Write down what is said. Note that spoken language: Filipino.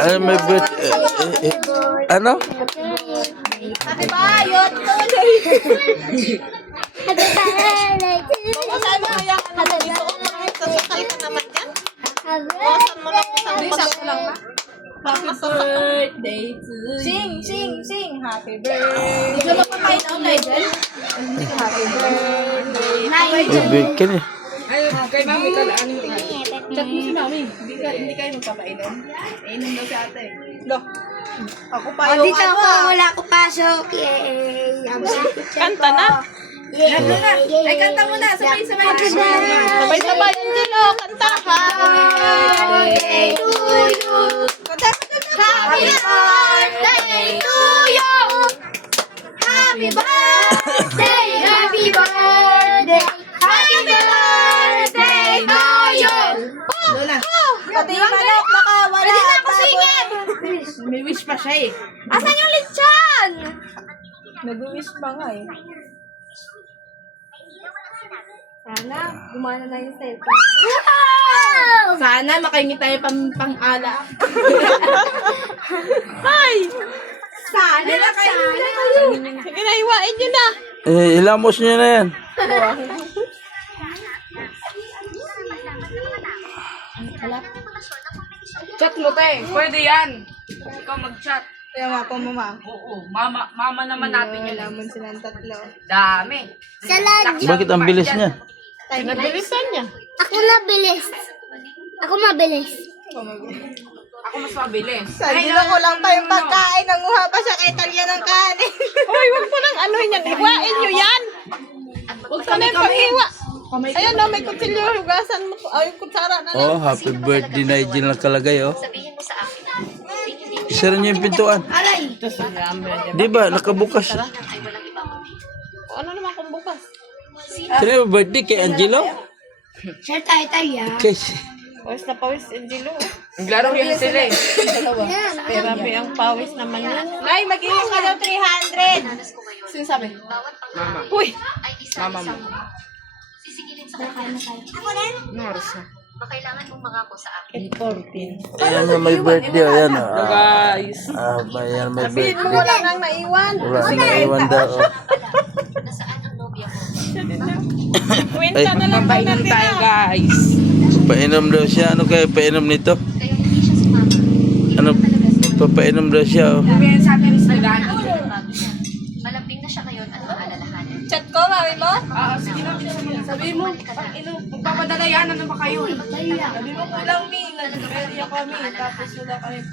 Ano may birth... ano? Happy bayot tuloy. Happy bayot. Saan mo kaya ka naman dito? Sasakay ka naman yan? Saan mo lang isang bago? Happy birthday to you. Sing. Happy birthday. Hindi ka mapakain ako, Nigel. Happy birthday. Big ka niya. Ay, kay mami ka laan mo. Chat mo si mami. Hindi kayo magpapainom. Inom daw si ate. Ako pa yung Dito ako, wala ko pasok. Yay! Kanta na. Yay! Ay, kanta mo na. Sabay-sabay. Sabay-sabay, Angelo. Kanta. Birthday to you! Happy birthday to you! Happy birthday! Happy birthday! Happy birthday to you! Lola, Pati yung manok, nakawala. Pwede na ako singin! may wish pa siya eh. Asan yung lechon? Nag-wish pa nga eh. Sana, gumana na yung cellphone. Wow! Sana makahingi tayo pang-ala. Sana! Sige na, iwain nyo na. Ilamos niyo na yan. Chat mo te. Pwede yan. Ikaw mag-chat. Kaya nga po, mama. Oo, mama naman natin yun. Lamon silang tatlo. Dami. Salad! Bakit ang bilis niya? Nabilisan niya. Ako mabilis. Ako mabilis. Ako mas mabilis. Sabi lang ko lang tayong pagkain. Nanguha pa siya kay Talia ng kanin. Hoy, wag mo nang ano yan. Hiwain nyo yan. Huwag ka na yung panghiwa. Ayan o, may kutsilyo. Hugasan mo. Ay, yung kutsara na lang. Oh, happy birthday Nigel nakalagay oh. Isara niyo yung pintuan. Aray! Di ba, nakabukas. Ano naman kung bukas? Kaya birthday kay Angelo? Share tayo tayo. Okay. Pawis na pawis, Angelo. Naglaro yan sila eh. Grabe ang pawis naman yan. Nay, mag-iwan ka daw 300. Sino sabi? Mama. Uy! Mama mo. Ako rin? Noros na. Ayan na may birthday. Ayan oh. Guys. Ayan may Sabihin mo birthday. wala nang naiwan. Wala na iwan daw oh. Kwenta na lang Painom natin tayo na. guys. Painom daw siya. Ano kaya painom nito? Ano? Papainom daw siya oh. Sabihin sa atin sa gani. Malambing na siya ngayon at maalalahanan. Chat ko, mami mo? Sige na. Sabihin mo, magpapadala yan. Ano ba kayo? Sabihin mo, kulang mi. Nag-ready ako kami. Tapos wala kami pa.